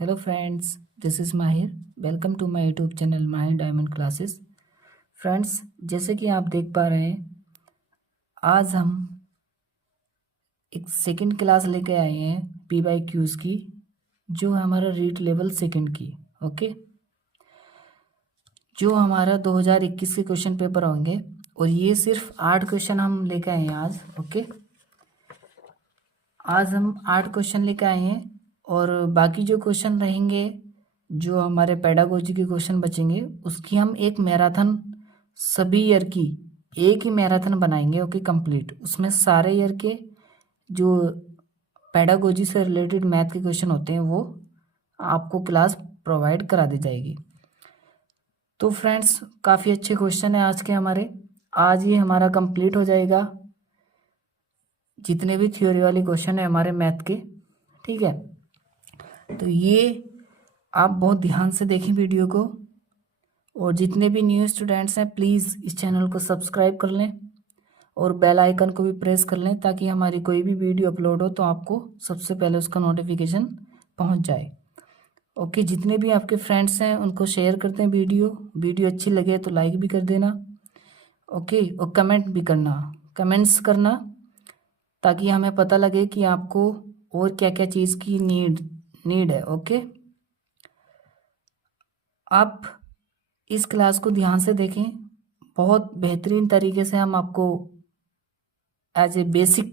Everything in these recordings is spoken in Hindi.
Hello friends, this is Mahir. Welcome to my YouTube channel Mahir diamond classes. Friends, जैसे कि आप देख पा रहे हैं, आज हम एक सेकंड क्लास लेके आए हैं पी बाई क्यूज़ की, जो है हमारा रीड लेवल सेकंड की। ओके, जो हमारा 2021 के क्वेश्चन पेपर होंगे, और ये सिर्फ 8 क्वेश्चन हम लेके आए हैं आज। ओके, आज हम 8 क्वेश्चन लेके आए हैं, और बाकी जो क्वेश्चन रहेंगे, जो हमारे पेडागोजी के क्वेश्चन बचेंगे, उसकी हम एक मैराथन सभी ईयर की एक ही मैराथन बनाएंगे। Okay, complete. उसमें सारे ईयर के जो पेडागोजी से रिलेटेड मैथ के क्वेश्चन होते हैं वो आपको क्लास प्रोवाइड करा दी जाएगी। तो फ्रेंड्स, काफ़ी अच्छे क्वेश्चन हैं आज के हमारे। आज ये हमारा कंप्लीट हो जाएगा, जितने भी थ्योरी वाले क्वेश्चन है हमारे मैथ के। ठीक है, तो ये आप बहुत ध्यान से देखें वीडियो को, और जितने भी न्यू स्टूडेंट्स हैं प्लीज़ इस चैनल को सब्सक्राइब कर लें और बेल आइकन को भी प्रेस कर लें, ताकि हमारी कोई भी वीडियो अपलोड हो तो आपको सबसे पहले उसका नोटिफिकेशन पहुंच जाए। ओके, जितने भी आपके फ्रेंड्स हैं उनको शेयर करते हैं वीडियो अच्छी लगे तो लाइक भी कर देना। ओके, और कमेंट भी करना, कमेंट्स करना, ताकि हमें पता लगे कि आपको और क्या क्या चीज़ की नीड है। ओके, आप इस क्लास को ध्यान से देखें। बहुत बेहतरीन तरीके से हम आपको एज ए बेसिक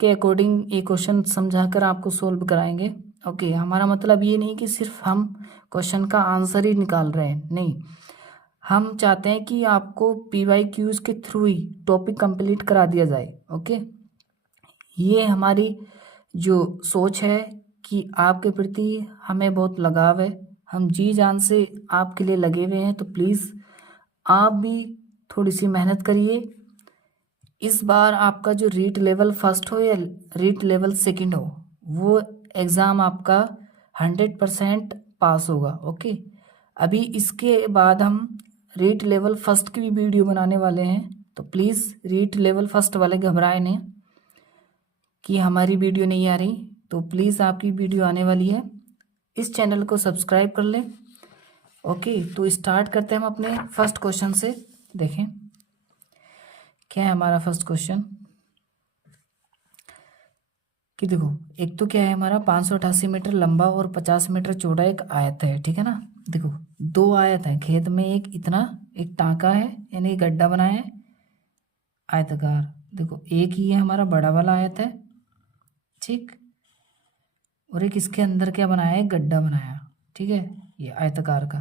के अकॉर्डिंग ये क्वेश्चन समझाकर आपको सोल्व कराएंगे। ओके, हमारा मतलब ये नहीं कि सिर्फ हम क्वेश्चन का आंसर ही निकाल रहे हैं, नहीं। हम चाहते हैं कि आपको पी वाई क्यूज के थ्रू ही टॉपिक कंप्लीट करा दिया जाए। ओके, ये हमारी जो सोच है कि आपके प्रति हमें बहुत लगाव है, हम जी जान से आपके लिए लगे हुए हैं। तो प्लीज़ आप भी थोड़ी सी मेहनत करिए। इस बार आपका जो रीट लेवल फर्स्ट हो या रीट लेवल सेकंड हो, वो एग्ज़ाम आपका 100% पास होगा। ओके, अभी इसके बाद हम रीट लेवल फर्स्ट की भी वीडियो बनाने वाले हैं, तो प्लीज़ रीट लेवल फर्स्ट वाले घबराए नहीं कि हमारी वीडियो नहीं आ रही। तो प्लीज़ आपकी वीडियो आने वाली है, इस चैनल को सब्सक्राइब कर लें। ओके, तो स्टार्ट करते हैं हम अपने फर्स्ट क्वेश्चन से। देखें क्या है हमारा फर्स्ट क्वेश्चन। कि देखो, एक तो क्या है हमारा, 588 मीटर लंबा और 50 मीटर चौड़ा एक आयत है। ठीक है ना, देखो दो आयत है खेत में, एक इतना एक टाँका है, यानी गड्ढा बनाया है आयताकार। देखो एक ही है हमारा बड़ा वाला आयत है, ठीक, और एक इसके अंदर क्या बनाया है, गड्ढा बनाया। ठीक है, ये आयताकार का।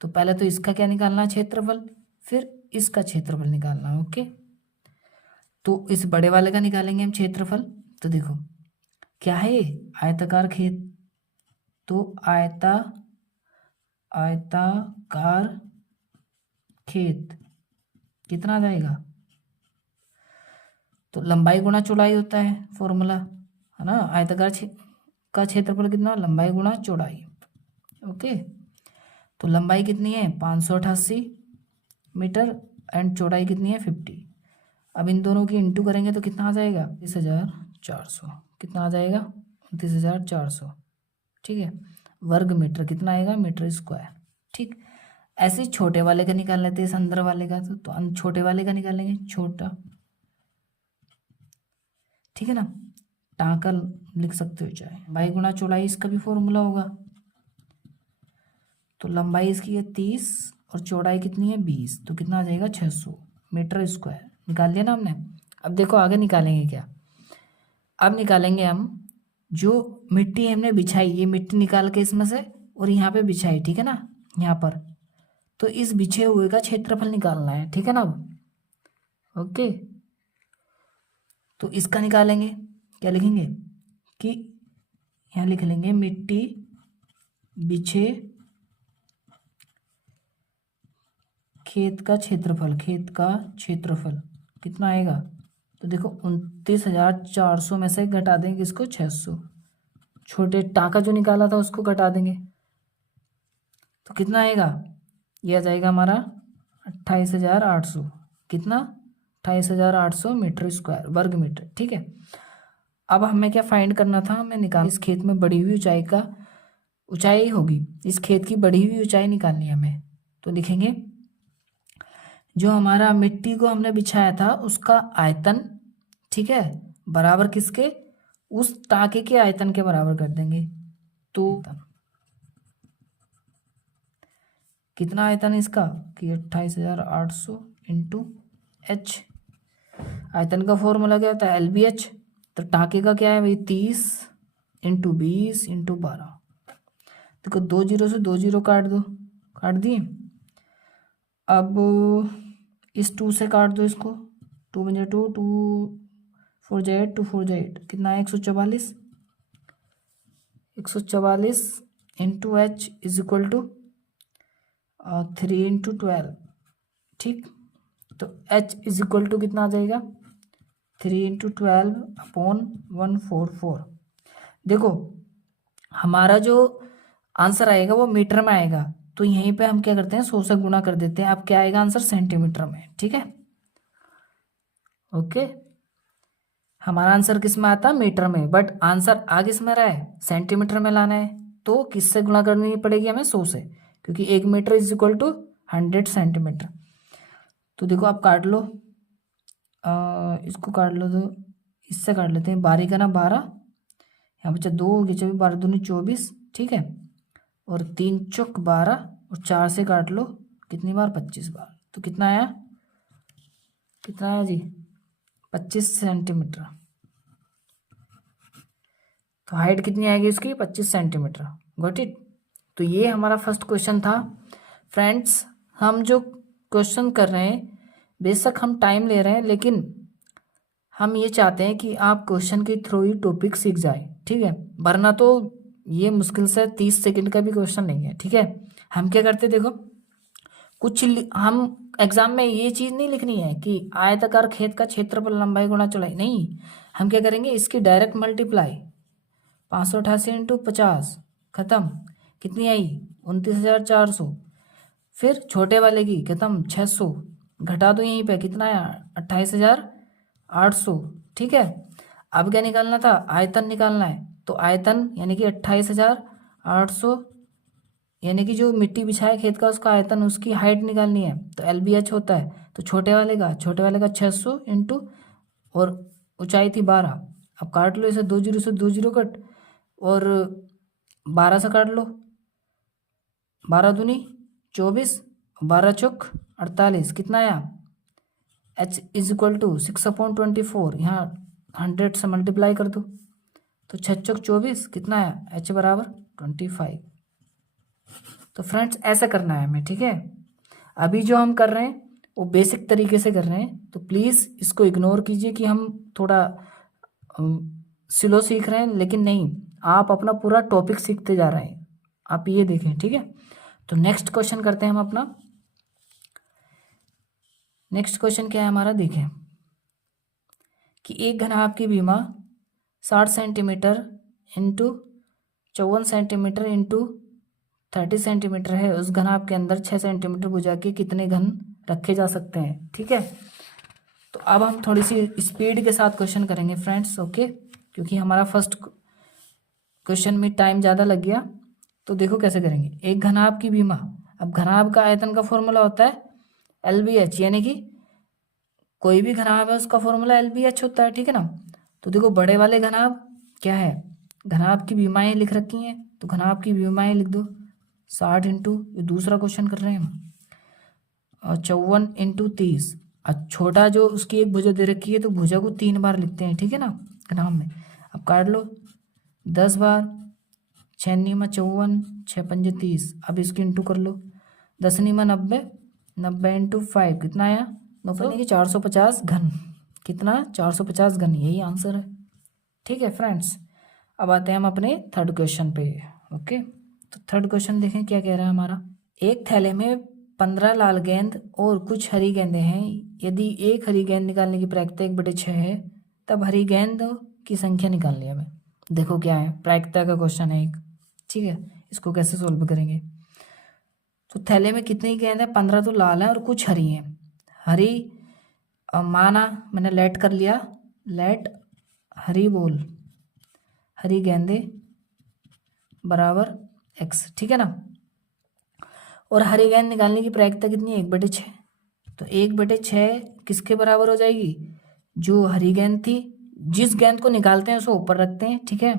तो पहले तो इसका क्या निकालना है, क्षेत्रफल, फिर इसका क्षेत्रफल निकालना है। ओके, तो इस बड़े वाले का निकालेंगे हम क्षेत्रफल। तो देखो क्या है ये, आयताकार खेत, तो आयताकार खेत कितना आ जाएगा, तो लंबाई गुणा चौड़ाई होता है फॉर्मूला, है ना। आयताकार का क्षेत्रफल कितना, लंबाई गुणा चौड़ाई। ओके, तो लंबाई कितनी है 588 मीटर, एंड चौड़ाई कितनी है 50। अब इन दोनों की इंटू करेंगे तो कितना आ जाएगा, 29,400। कितना आ जाएगा, 29,400। ठीक है, वर्ग मीटर कितना आएगा, मीटर स्क्वायर। ठीक, ऐसे ही छोटे वाले का निकाल लेते हैं, इस अंदर वाले का। तो छोटे वाले का निकालेंगे, छोटा। ठीक है ना, टाँका लिख सकते हो चाहे, लंबाई गुणा चौड़ाई इसका भी फॉर्मूला होगा। तो लंबाई इसकी है 30 और चौड़ाई कितनी है 20, तो कितना आ जाएगा 600 मीटर स्क्वायर। निकाल लिया ना हमने। अब देखो आगे निकालेंगे क्या। अब निकालेंगे हम जो मिट्टी हमने बिछाई, ये मिट्टी निकाल के इसमें से और यहाँ पे बिछाई। ठीक है ना, यहाँ पर, तो इस बिछे हुए का क्षेत्रफल निकालना है। ठीक है ना। अब ओके, तो इसका निकालेंगे, क्या लिखेंगे कि यहाँ लिख लेंगे मिट्टी बिछे खेत का क्षेत्रफल, खेत का क्षेत्रफल कितना आएगा। तो देखो 29,400 में से घटा देंगे इसको 600, छोटे टाका जो निकाला था उसको घटा देंगे, तो कितना आएगा, यह आ जाएगा हमारा 28,800। कितना, 28,800 मीटर स्क्वायर, वर्ग मीटर। ठीक है, अब हमें क्या फाइंड करना था, हमें निकाल इस खेत में बढ़ी हुई ऊंचाई का ऊंचाई होगी, इस खेत की बढ़ी हुई ऊंचाई निकालनी है हमें। तो लिखेंगे जो हमारा मिट्टी को हमने बिछाया था उसका आयतन, ठीक है, बराबर किसके, उस टाके के आयतन के बराबर कर देंगे। तो कितना आयतन इसका कि 28,800 इंटू एच। आयतन का फॉर्मूला क्या होता है, LBH। तो टाके का क्या है भाई, 30 इंटू 20 इंटू 12। देखो 2 जीरो से 2 जीरो काट दो, काट दिए। अब इस 2 से काट दो इसको, 2 बजे 2, 2 4 जा 8, 2 4 जा 8, कितना है 144। 144 into H is equal to 3 into 12, ठीक। तो एच इज इक्वल टू कितना आ जाएगा, 3 इंटू 12 अपॉन 144। देखो हमारा जो आंसर आएगा वो मीटर में आएगा, तो यहीं पे हम क्या करते हैं 100 से गुणा कर देते हैं। अब क्या आएगा आंसर, सेंटीमीटर में, ठीक है। ओके, हमारा आंसर किस में आता है, मीटर में, बट आंसर आ किस में रहा है, सेंटीमीटर में लाना है। तो किससे गुणा करनी पड़ेगी हमें, 100 से, क्योंकि 1 metre is equal to 100 centimetre. तो देखो आप काट लो, इसको काट लो, तो इससे काट लेते हैं, 12 का ना 12, यहाँ बच्चा 2 हो गया, 24 12 दूनी 24, ठीक है, और 3 चौक 12, और 4 से काट लो, कितनी बार, 25 बार। तो कितना आया, कितना आया जी, 25 सेंटीमीटर। तो हाइट कितनी आएगी उसकी, 25 सेंटीमीटर। Got it. तो ये हमारा फर्स्ट क्वेश्चन था। फ्रेंड्स हम जो क्वेश्चन कर रहे हैं, बेशक हम टाइम ले रहे हैं, लेकिन हम ये चाहते हैं कि आप क्वेश्चन के थ्रू ही टॉपिक सीख जाए, ठीक है, वरना तो ये मुश्किल से 30 सेकंड का भी क्वेश्चन नहीं है, ठीक है। हम क्या करते देखो, हम एग्जाम में ये चीज़ नहीं लिखनी है कि आयताकार खेत का क्षेत्रफल लंबाई गुणा चौड़ाई, नहीं, हम क्या करेंगे इसकी डायरेक्ट मल्टीप्लाई, 588 इंटू 50, खत्म, कितनी आई 29,400। फिर छोटे वाले की खत्म 600, घटा दो यहीं पे, कितना आया 28,800, ठीक है। अब क्या निकालना था, आयतन निकालना है। तो आयतन यानी कि 28,800, यानी कि जो मिट्टी बिछाए खेत का उसका आयतन, उसकी हाइट निकालनी है। तो LBH होता है, तो छोटे वाले का 600 इंटू, और ऊंचाई थी 12। अब काट लो इसे, 2 जीरो से 2 जीरो कट, और 12 से काट लो, 12 दूनी 24, 12 चौक 48, कितना आया, H इज इक्वल टू 6/24, यहाँ 100 से मल्टीप्लाई कर दो, तो 6 चौक 24, कितना आया H बराबर 25। तो फ्रेंड्स ऐसा करना है हमें, ठीक है। अभी जो हम कर रहे हैं वो बेसिक तरीके से कर रहे हैं, तो प्लीज़ इसको इग्नोर कीजिए कि हम थोड़ा स्लो सीख रहे हैं, लेकिन नहीं, आप अपना पूरा टॉपिक सीखते जा रहे हैं, आप ये देखें, ठीक है। तो नेक्स्ट क्वेश्चन करते हैं हम अपना। नेक्स्ट क्वेश्चन क्या है हमारा, देखें कि एक घनाभ की बीमा 60 centimetre into 54 centimetre into 30 centimetre है, उस घनाभ के अंदर 6 सेंटीमीटर भुजा के कितने घन रखे जा सकते हैं, ठीक है। तो अब हम थोड़ी सी स्पीड के साथ क्वेश्चन करेंगे फ्रेंड्स, ओके, क्योंकि हमारा फर्स्ट क्वेश्चन में टाइम ज़्यादा लग गया। तो देखो कैसे करेंगे, एक घनाभ की बीमा, अब घनाभ का आयतन का फॉर्मूला होता है LBH, यानी कि कोई भी घनाभ है उसका फॉर्मूला LBH होता है, ठीक है ना। तो देखो बड़े वाले घनाभ क्या है, घनाभ की बीमाएं लिख रखी हैं, तो घनाभ की बीमाएं लिख दो 60 इंटू, ये दूसरा क्वेश्चन कर रहे हैं हम, और 54 इंटू 30। और छोटा जो उसकी एक भुजा दे रखी है, तो भुजा को 3 बार लिखते हैं, ठीक है ना, घनाभ में। अब काट लो 10 बार, 6 नीमा 54, 6 पंजे 30, अब इसकी इंटू कर लो, 10 नीमा 90, 90 इंटू 5, कितना आया 90 की 450 घन, कितना 450 घन, यही आंसर है, ठीक है फ्रेंड्स। अब आते हैं हम अपने थर्ड क्वेश्चन पे, ओके। तो थर्ड क्वेश्चन देखें क्या कह रहा है हमारा, एक थैले में 15 लाल गेंद और कुछ हरी गेंदें हैं, यदि एक हरी गेंद निकालने की प्रायिकता 1/6 है, तब हरी गेंद की संख्या निकालनी है हमें। देखो क्या है, प्रायिकता का क्वेश्चन है एक, ठीक है, इसको कैसे सोल्व करेंगे। तो थैले में कितनी गेंद है, 15 तो लाल है और कुछ हरी हैं। हरी माना मैंने लेट कर लिया, लेट हरी बोल, हरी गेंदे बराबर x, ठीक है ना। और हरी गेंद निकालने की प्रायिकता कितनी है, 1/6। तो 1/6 किसके बराबर हो जाएगी, जो हरी गेंद थी, जिस गेंद को निकालते हैं उसको ऊपर रखते हैं, ठीक है।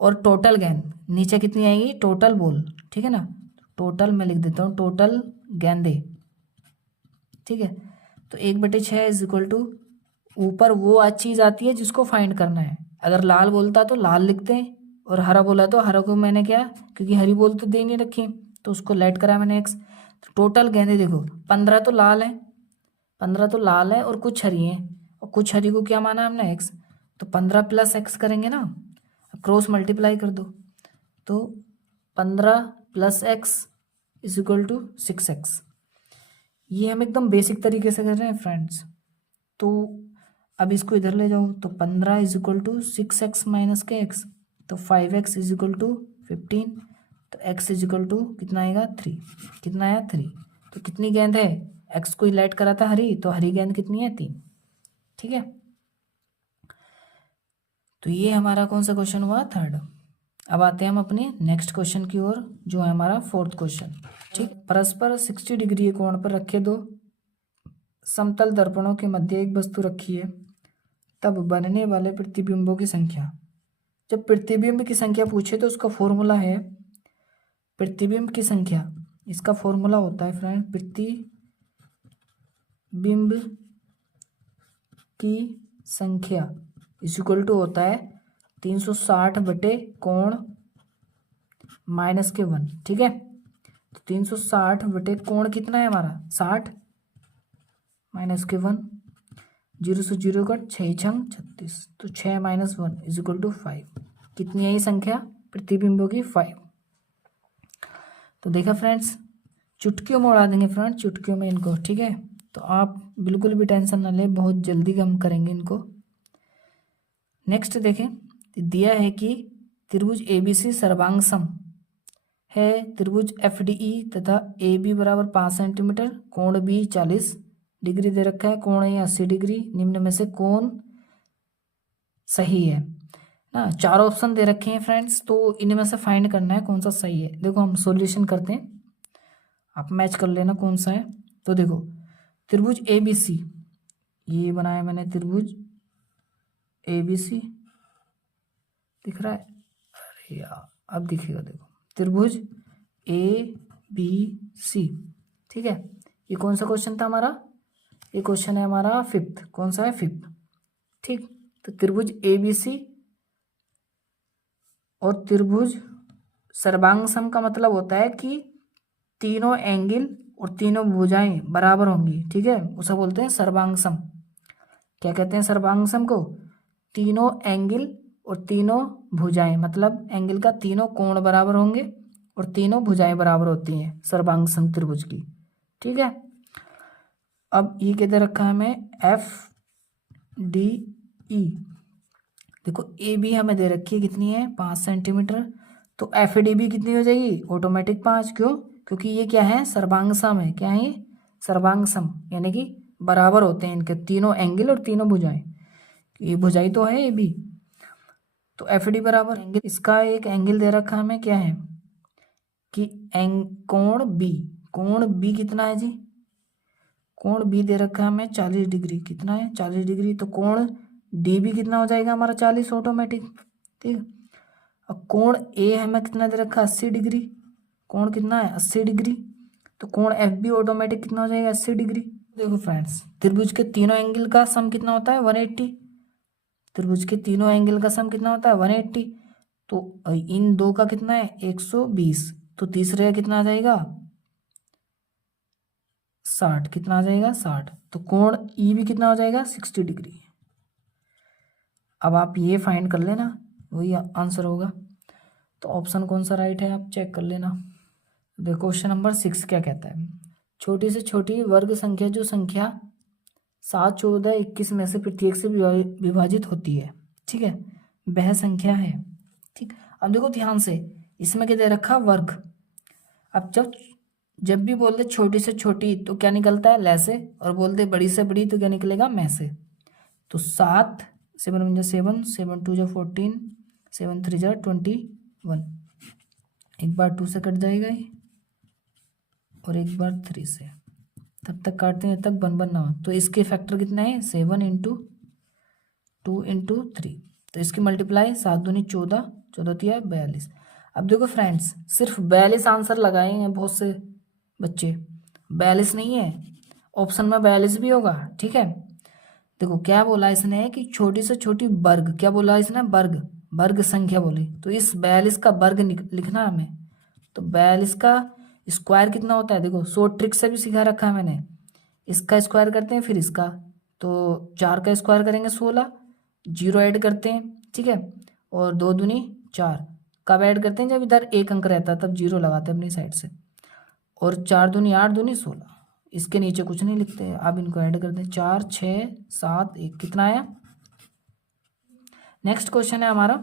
और टोटल गेंद नीचे कितनी आएगी, टोटल बॉल, ठीक है ना। टोटल मैं लिख देता हूँ, टोटल गेंदे, ठीक है। तो 1/6 इज इक्वल टू, ऊपर वो चीज़ आती है जिसको फाइंड करना है। अगर लाल बोलता तो लाल लिखते हैं, और हरा बोला तो हरा को मैंने क्या, क्योंकि हरी बोल तो दे नहीं रखी तो उसको लेट करा मैंने x। तो टोटल गेंदे देखो 15 तो लाल है, 15 तो लाल है और कुछ हरी है, और कुछ हरी को क्या माना हमने, x। तो 15 प्लस x करेंगे ना, क्रॉस मल्टीप्लाई कर दो, तो 15 plus x is equal to 6x। ये हम एकदम बेसिक तरीके से कर रहे हैं फ्रेंड्स। तो अब इसको इधर ले जाओ, तो 15 is equal to 6x minus के x, तो 5x इज इक्वल टू 15, तो x इज इक्वल टू कितना आएगा, 3। कितना आया, 3। तो कितनी गेंद है, x को इलाइट करा था हरी, तो हरी गेंद कितनी है, 3, ठीक है। तो ये हमारा कौन सा क्वेश्चन हुआ, 3rd। अब आते हैं हम अपने नेक्स्ट क्वेश्चन की ओर, जो है हमारा 4th क्वेश्चन, ठीक। परस्पर 60 डिग्री कोण पर रखे दो समतल दर्पणों के मध्य एक वस्तु रखी है, तब बनने वाले प्रतिबिंबों की संख्या। जब प्रतिबिंब की संख्या पूछे तो उसका फॉर्मूला है, प्रतिबिंब की संख्या, इसका फॉर्मूला होता है फ्रेंड, प्रतिबिंब की संख्या इज इक्वल टू होता है 360 बटे कोण माइनस के 1, ठीक है। तो 360 बटे कोण कितना है हमारा, 60 माइनस के 1, 0 से 0 कट, 6 छंग 36, तो 6 माइनस 1 इज इक्वल टू 5। कितनी है ये संख्या, प्रतिबिंबों की, 5। तो देखा फ्रेंड्स, चुटकियों में उड़ा देंगे फ्रेंड, चुटकियों में इनको, ठीक है। तो आप बिल्कुल भी टेंशन ना लें, बहुत जल्दी हम करेंगे इनको। नेक्स्ट देखें, दिया है कि त्रिभुज ABC सर्वांगसम है, त्रिभुज FDE तथा AB बराबर 5 सेंटीमीटर, कोण B 40 डिग्री दे रखा है, कोण A 80 डिग्री, निम्न में से कौन सही है ना। 4 ऑप्शन दे रखे हैं फ्रेंड्स, तो इनमें से फाइंड करना है कौन सा सही है। देखो हम सॉल्यूशन करते हैं, आप मैच कर लेना कौन सा है। तो देखो त्रिभुज ABC, ये बनाया मैंने त्रिभुज ABC, दिख रहा है, अरे यार अब दिखेगा, देखो त्रिभुज ABC, ठीक है। ये कौन सा क्वेश्चन था हमारा, ये क्वेश्चन है हमारा 5th, कौन सा है, 5th, ठीक। तो त्रिभुज ABC और त्रिभुज सर्वांगसम का मतलब होता है कि तीनों एंगल और तीनों भुजाएं बराबर होंगी, ठीक है, उसे बोलते हैं सर्वांगसम। क्या कहते हैं सर्वांगसम को, तीनों एंगल और तीनों भुजाएं, मतलब एंगल का तीनों कोण बराबर होंगे और तीनों भुजाएं बराबर होती हैं सर्वांगसम त्रिभुज की, ठीक है। अब ये कहते रखा है हमें FDE, देखो AB हमें दे रखी है कितनी है, 5 सेंटीमीटर, तो FDB कितनी हो जाएगी, ऑटोमेटिक 5, क्यों, क्योंकि ये क्या है, सर्वांगसम है, क्या है ये, सर्वांगसम, यानी कि बराबर होते हैं इनके तीनों एंगल और तीनों भुजाएं, ये भुजाई तो है AB, तो FD बराबर एंगल, इसका एक एंगल दे रखा हमें क्या है कि कोण B कितना है जी, कोण B दे रखा है हमें 40 डिग्री, कितना है 40 डिग्री, तो कोण DB कितना हो जाएगा हमारा 40 ऑटोमेटिक, ठीक। अब कोण A हमें कितना दे रखा है 80 डिग्री, कोण कितना है 80 डिग्री, तो कोण FB ऑटोमेटिक कितना हो जाएगा 80 डिग्री। देखो फ्रेंड्स, त्रिभुज के तीनों एंगल का सम कितना होता है 180, त्रिभुज के तीनों एंगल का सम कितना होता है 180, तो इन दो का कितना है 120, तो तीसरे का कितना आ जाएगा 60, कितना आ जाएगा 60, तो कोण ई भी कितना हो जाएगा 60 डिग्री। अब आप ये फाइंड कर लेना, वही आंसर होगा। तो ऑप्शन कौन सा राइट है आप चेक कर लेना। देखो क्वेश्चन नंबर 6 क्या कहता है, छोटी से छोटी वर्ग संख्या जो संख्या 7, 14, 21 में से प्रत्येक से विभाजित होती है, ठीक है, वह संख्या है, ठीक। अब देखो ध्यान से, इसमें क्या दे रखा वर्ग। अब जब भी बोलते छोटी से छोटी तो क्या निकलता है ले से, और बोलते बड़ी से बड़ी तो क्या निकलेगा में से। तो 7, 7 1 7, 7 2 14, 7 3 21, एक बार 2 से कट जाएगा ये, और एक बार 3 से, तब तक काटते हैं जब तक 1 1 ना हो। तो इसके फैक्टर कितना है 7 इंटू 2 इंटू 3, तो इसकी मल्टीप्लाई 7 दूनी 14, 14 तिया 42। अब देखो फ्रेंड्स, सिर्फ 42 आंसर लगाए हैं बहुत से बच्चे, 42 नहीं है, ऑप्शन में 42 भी होगा, ठीक है। देखो क्या बोला इसने कि छोटी से छोटी वर्ग, क्या बोला इसने, वर्ग, वर्ग संख्या बोली, तो इस 42 का वर्ग लिखना है हमें। तो 42 का स्क्वायर कितना होता है, देखो शॉर्ट ट्रिक से भी सिखा रखा है मैंने। इसका स्क्वायर करते हैं, फिर इसका, तो 4 का स्क्वायर करेंगे 16, 0 ऐड करते हैं, ठीक है, और 2 दूनी 4, कब ऐड करते हैं, जब इधर एक अंक रहता है तब 0 लगाते हैं अपनी साइड से, और 4 दूनी 8 दूनी 16, इसके नीचे कुछ नहीं लिखते। अब इनको ऐड करते हैं, 4 6 7 1, कितना आया। नेक्स्ट क्वेश्चन है हमारा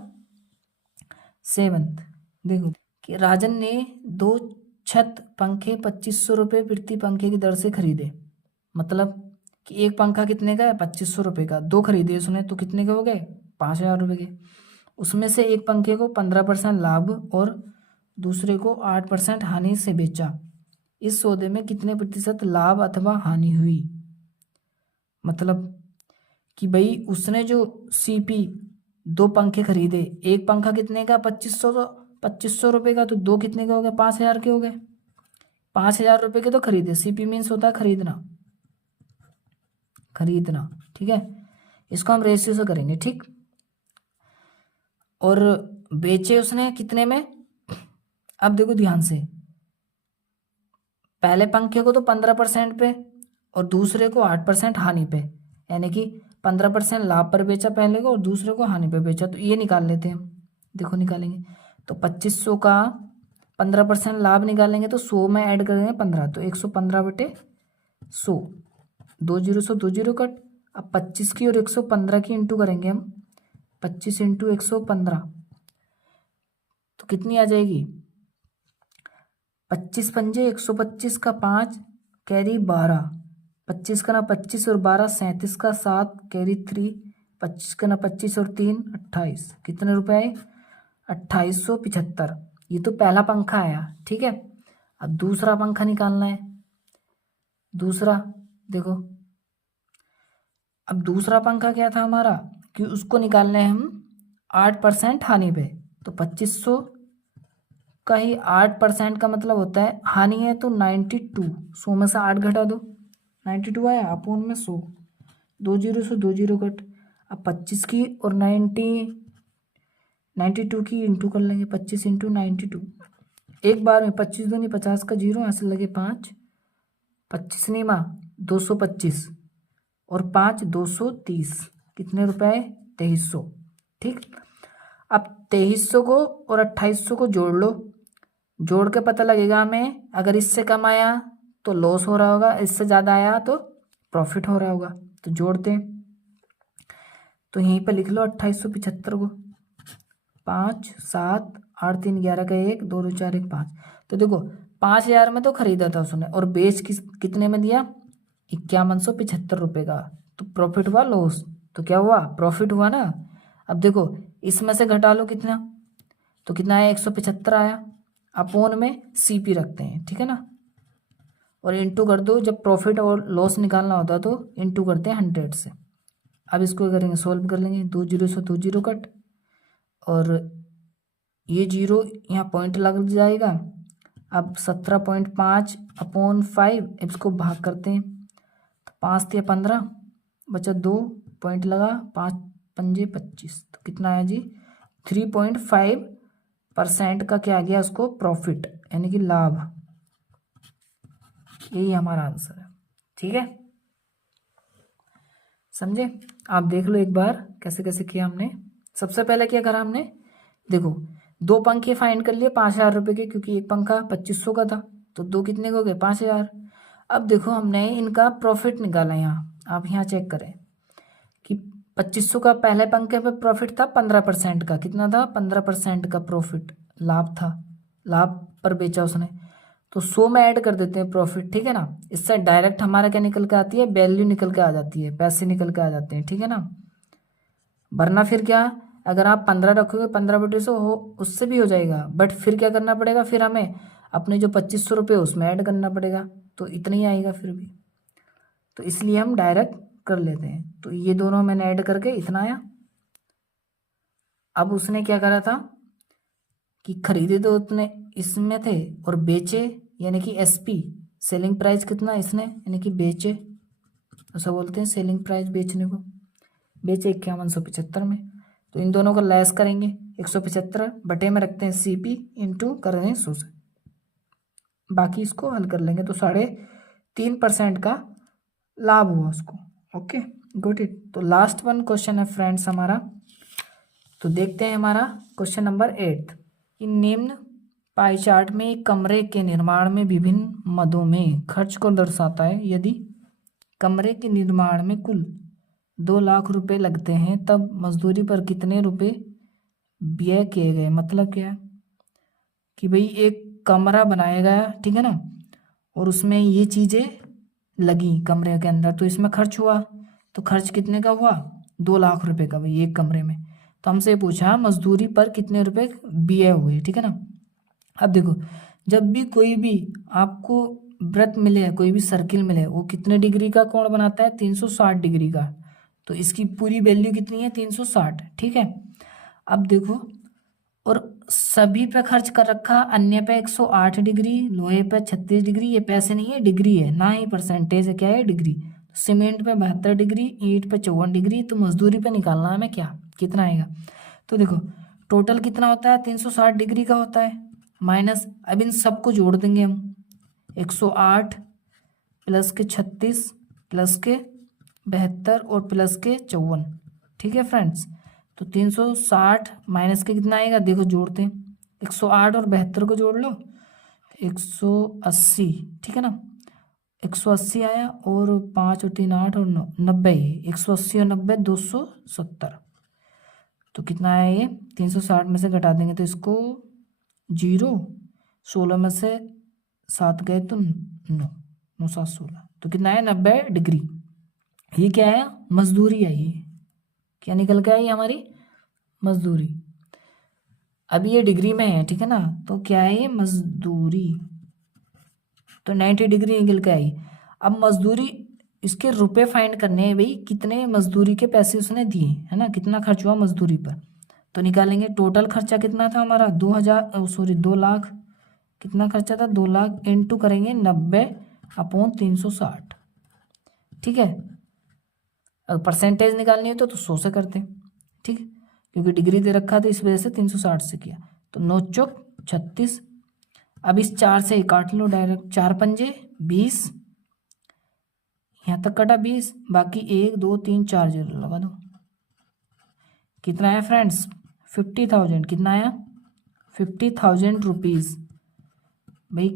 7th। देखो कि राजन ने 2 छत पंखे 2500 रुपये प्रति पंखे की दर से खरीदे, मतलब कि एक पंखा कितने का है 2500 रुपये का, 2 खरीदे उसने, तो कितने के हो गए 5000 रुपये के। उसमें से एक पंखे को 15% लाभ और दूसरे को 8% हानि से बेचा, इस सौदे में कितने प्रतिशत लाभ अथवा हानि हुई। मतलब कि भाई उसने जो सीपी 2 पंखे खरीदे, एक पंखा कितने का 2500 रुपये का, तो 2 कितने के हो गए 5000 के हो गए। 5000 रुपये के तो खरीदे, सीपी मीन्स होता है खरीदना, खरीदना, ठीक है। इसको हम रेशियो से करेंगे, ठीक। और बेचे उसने कितने में, अब देखो ध्यान से, पहले पंखे को तो 15% पे और दूसरे को 8% हानि पे, यानी कि 15% लाभ पर बेचा पहले को और दूसरे को हानि पे बेचा, तो ये निकाल लेते हैं हम। देखो निकालेंगे तो 2500 का 15% लाभ निकालेंगे तो 100 में ऐड करेंगे 15, तो 115/100, 2 0 से 2 0 कट। अब 25 की और 115 की इंटू करेंगे हम, 25 इंटू 115, तो कितनी आ जाएगी 25 पंजे 125 का 5 कैरी 12, 25 का ना 25 और 12 37 का 7 कैरी 3, 25 का ना 25 और 3 28, कितने रुपए आए 2875। ये तो पहला पंखा आया, ठीक है। अब दूसरा पंखा निकालना है, दूसरा देखो, अब दूसरा पंखा क्या था हमारा कि उसको निकालना है हम 8% हानि पे, तो 2500 का ही 8% का मतलब होता है हानि है तो 92, 100 में से 8 घटा दो, 92 आया, अपोन में 100, 2 0 से 2 0 कट। अब 25 की और 92 की इंटू कर लेंगे, 25 इंटू 92, एक बार में 25 दूनी 50 का 0, ऐसे लगे 5, 25 नहीं माँ 225 और 5 230, कितने रुपए 2300, ठीक। अब 2300 को और 2800 को जोड़ लो, जोड़ के पता लगेगा हमें, अगर इससे कम आया तो लॉस हो रहा होगा, इससे ज़्यादा आया तो प्रॉफिट हो रहा होगा, तो जोड़ते हैं। तो यहीं पे लिख लो 2875 को, 5 7 8 3 11 का 1 2 2 4 1 5। तो देखो 5000 में तो खरीदा था उसने और बेच कितने में दिया 5175 रुपये का, तो प्रॉफिट हुआ लॉस, तो क्या हुआ प्रॉफिट हुआ ना। अब देखो इसमें से घटा लो कितना, तो कितना आया 175 आया, अपोन में सीपी रखते हैं, ठीक है ना, और इंटू कर दो, जब प्रॉफिट और लॉस निकालना होता है तो इंटू करते हैं 100 से। अब इसको करेंगे सोल्व कर लेंगे, 2 0 से 2 0 कट, और ये 0 यहाँ पॉइंट लग जाएगा। अब 17.5 अपॉन 5, इसको भाग करते हैं, तो 5 या 15 बचा 2 पॉइंट लगा, 5 पंजे 25, तो कितना आया जी 3.5% का क्या आ गया उसको प्रॉफिट, यानी कि लाभ। यही हमारा आंसर है, ठीक है, समझे। आप देख लो एक बार कैसे कैसे किया हमने। सबसे पहले क्या करा हमने, देखो 2 पंखे फाइंड कर लिए 5000 रुपये के, क्योंकि एक पंखा 2500 का था, तो 2 कितने के हो गए 5000। अब देखो हमने इनका प्रॉफिट निकाला, यहाँ आप यहाँ चेक करें कि 2500 का पहले पंखे पे प्रॉफिट था 15% का, कितना था 15% का प्रॉफिट, लाभ था, लाभ पर बेचा उसने, तो 100 में ऐड कर देते हैं प्रॉफिट, ठीक है ना। इससे डायरेक्ट हमारा क्या निकल के आती है, वैल्यू निकल के आ जाती है, पैसे निकल के आ जाते हैं, ठीक है ना। वरना फिर क्या अगर आप 15 रखोगे 15/100 हो, उससे भी हो जाएगा, बट फिर क्या करना पड़ेगा, फिर हमें अपने जो 2500 रुपये उसमें ऐड करना पड़ेगा, तो इतना ही आएगा फिर भी। तो इसलिए हम डायरेक्ट कर लेते हैं। तो ये दोनों मैंने ऐड करके इतना आया। अब उसने क्या करा था कि खरीदे तो उतने इसमें थे और बेचे, यानी कि एसपी सेलिंग प्राइस कितना इसने, यानी कि बेचे, ऐसा बोलते हैं सेलिंग प्राइस बेचने को, बेचे 5175 में। तो इन दोनों को लेस करेंगे, 175 बटे में रखते हैं सीपी इंटू कर रहे हैं 100 से, बाकी इसको हल कर लेंगे। तो 3.5% का लाभ हुआ उसको। Okay good it. तो लास्ट वन क्वेश्चन है फ्रेंड्स हमारा, तो देखते हैं हमारा क्वेश्चन नंबर 8 कि निम्न पाई चार्ट में एक कमरे के निर्माण में विभिन्न मदों में खर्च को दर्शाता है। यदि कमरे के निर्माण में कुल 2 लाख रुपए लगते हैं तब मजदूरी पर कितने रुपए व्यय किए गए। मतलब क्या है कि भाई एक कमरा बनाया गया, ठीक है ना, और उसमें ये चीज़ें लगी कमरे के अंदर, तो इसमें खर्च हुआ, तो खर्च कितने का हुआ, 2 लाख रुपए का भाई एक कमरे में। तो हमसे पूछा मजदूरी पर कितने रुपए व्यय हुए, ठीक है ना। अब देखो, जब भी कोई भी आपको वृत्त मिले, कोई भी सर्किल मिले, वो कितने डिग्री का कोण बनाता है, 360 डिग्री का। तो इसकी पूरी वैल्यू कितनी है, 360, ठीक है। अब देखो, और सभी पे खर्च कर रखा, अन्य पे 108 डिग्री, लोहे पे 36 डिग्री, ये पैसे नहीं है डिग्री है, ना ही परसेंटेज है, क्या है डिग्री। सीमेंट पे 72 डिग्री, ईंट पे 54 डिग्री। तो मजदूरी पे निकालना है हमें क्या, कितना आएगा। तो देखो टोटल कितना होता है, 360 डिग्री का होता है, माइनस, अब इन सबको जोड़ देंगे हम, 108 प्लस के 36 प्लस के 72 और प्लस के 54, ठीक है फ्रेंड्स। तो 360 माइनस के कितना आएगा, देखो जोड़ते हैं, 108 और 72 को जोड़ लो, 180, ठीक है ना, 180 आया, और 5 और 3 8 और 9 90, 180 और 90 270। तो कितना आया ये, 360 में से घटा देंगे तो इसको 0, 16 में से 7 गए तो 9, 9 7 16, तो कितना है 90 डिग्री। ये क्या है, मजदूरी है, ये क्या निकल के आई हमारी, मजदूरी। अब ये डिग्री में है, ठीक है ना, तो क्या है ये मजदूरी, तो 90 डिग्री निकल के आई। अब मजदूरी, इसके रुपए फाइंड करने हैं भाई, कितने मजदूरी के पैसे उसने दिए, है ना, कितना खर्च हुआ मजदूरी पर। तो निकालेंगे टोटल खर्चा कितना था हमारा, 2 लाख, कितना खर्चा था, 2 लाख, इंटू करेंगे 90/360, ठीक है। अगर परसेंटेज निकालनी है तो 100 से करते हैं, ठीक है, क्योंकि डिग्री दे रखा था इस वजह से 360 से किया। तो 9 चौक 36, अब इस 4 से काट लो डायरेक्ट, 4 पंजे 20, यहाँ तक कटा 20, बाकी 1 2 3 4 जीरो लगा दो। कितना आया फ्रेंड्स, 50,000, कितना आया 50,000 रुपीज़ भाई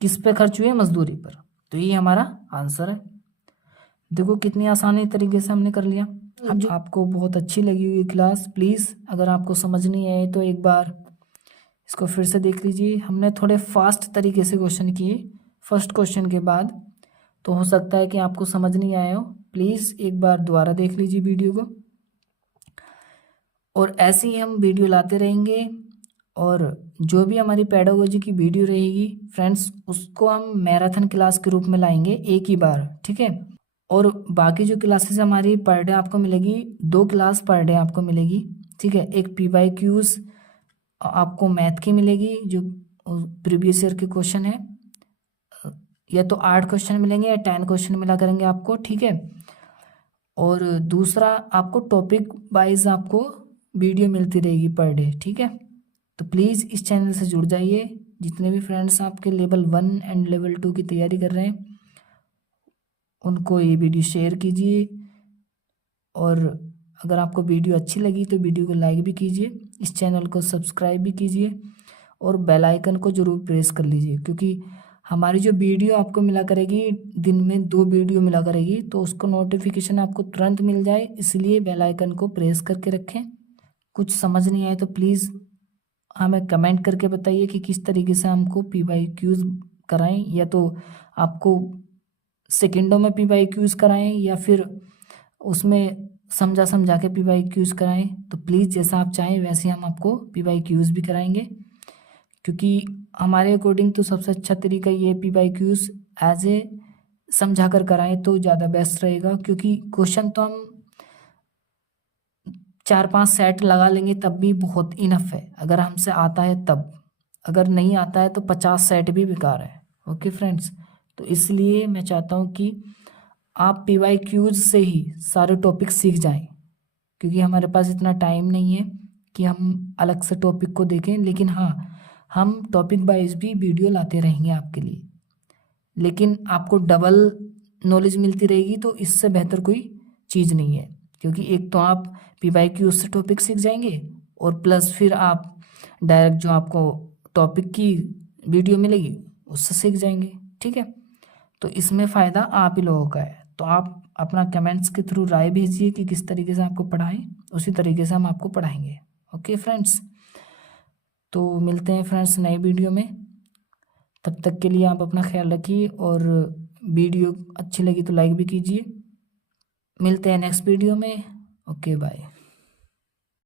किस पे खर्च हुए, मजदूरी पर। तो ये हमारा आंसर है। देखो कितनी आसानी तरीके से हमने कर लिया। अब आपको बहुत अच्छी लगी हुई क्लास, प्लीज़ अगर आपको समझ नहीं आए तो एक बार इसको फिर से देख लीजिए। हमने थोड़े फास्ट तरीके से क्वेश्चन किए फर्स्ट क्वेश्चन के बाद, तो हो सकता है कि आपको समझ नहीं आया हो। प्लीज़ एक बार दोबारा देख लीजिए वीडियो को, और ऐसे ही हम वीडियो लाते रहेंगे। और जो भी हमारी पेडागोजी की वीडियो रहेगी फ्रेंड्स, उसको हम मैराथन क्लास के रूप में लाएंगे एक ही बार, ठीक है। और बाकी जो क्लासेस हमारी पर डे आपको मिलेगी, 2 क्लास पर डे आपको मिलेगी, ठीक है। एक PYQs आपको मैथ की मिलेगी, जो प्रीवियस ईयर के क्वेश्चन है, या तो 8 क्वेश्चन मिलेंगे या 10 क्वेश्चन मिला करेंगे आपको, ठीक है। और दूसरा आपको टॉपिक वाइज आपको वीडियो मिलती रहेगी पर डे, ठीक है। तो प्लीज़ इस चैनल से जुड़ जाइए। जितने भी फ्रेंड्स आपके लेवल 1 एंड लेवल 2 की तैयारी कर रहे हैं, उनको ये वीडियो शेयर कीजिए। और अगर आपको वीडियो अच्छी लगी तो वीडियो को लाइक भी कीजिए, इस चैनल को सब्सक्राइब भी कीजिए, और बेल आइकन को ज़रूर प्रेस कर लीजिए, क्योंकि हमारी जो वीडियो आपको मिला करेगी, दिन में 2 वीडियो मिला करेगी, तो उसको नोटिफिकेशन आपको तुरंत मिल जाए, इसलिए बेल आइकन को प्रेस करके रखें। कुछ समझ नहीं आए तो प्लीज़ हमें कमेंट करके बताइए कि किस तरीके से हमको PYQs कराएं, या तो आपको सेकेंडों में PYQs कराएं, या फिर उसमें समझा समझा के PYQs कराएं, तो प्लीज़ जैसा आप चाहें वैसे हम आपको PYQs भी कराएंगे, क्योंकि हमारे अकॉर्डिंग तो सबसे अच्छा तरीका ये PYQs एज ए समझा कर कराएं तो ज़्यादा बेस्ट रहेगा, क्योंकि क्वेश्चन तो हम 4-5 सेट लगा लेंगे तब भी बहुत इनफ है, अगर हमसे आता है तब। अगर नहीं आता है तो 50 सेट भी बेकार है। ओके फ्रेंड्स, तो इसलिए मैं चाहता हूँ कि आप PYQs से ही सारे टॉपिक सीख जाएं, क्योंकि हमारे पास इतना टाइम नहीं है कि हम अलग से टॉपिक को देखें। लेकिन हाँ, हम टॉपिक वाइज भी वीडियो लाते रहेंगे आपके लिए, लेकिन आपको डबल नॉलेज मिलती रहेगी, तो इससे बेहतर कोई चीज़ नहीं है। क्योंकि एक तो आप PYQ से टॉपिक सीख जाएंगे, और प्लस फिर आप डायरेक्ट जो आपको टॉपिक की वीडियो मिलेगी उससे सीख जाएंगे। ठीक है, तो इसमें फ़ायदा आप ही लोगों का है। तो आप अपना कमेंट्स के थ्रू राय भेजिए कि किस तरीके से आपको पढ़ाएं, उसी तरीके से हम आपको पढ़ाएंगे। ओके फ्रेंड्स, तो मिलते हैं फ्रेंड्स नए वीडियो में। तब तक के लिए आप अपना ख्याल रखिए, और वीडियो अच्छी लगी तो लाइक भी कीजिए। मिलते हैं नेक्स्ट वीडियो में। Okay bye.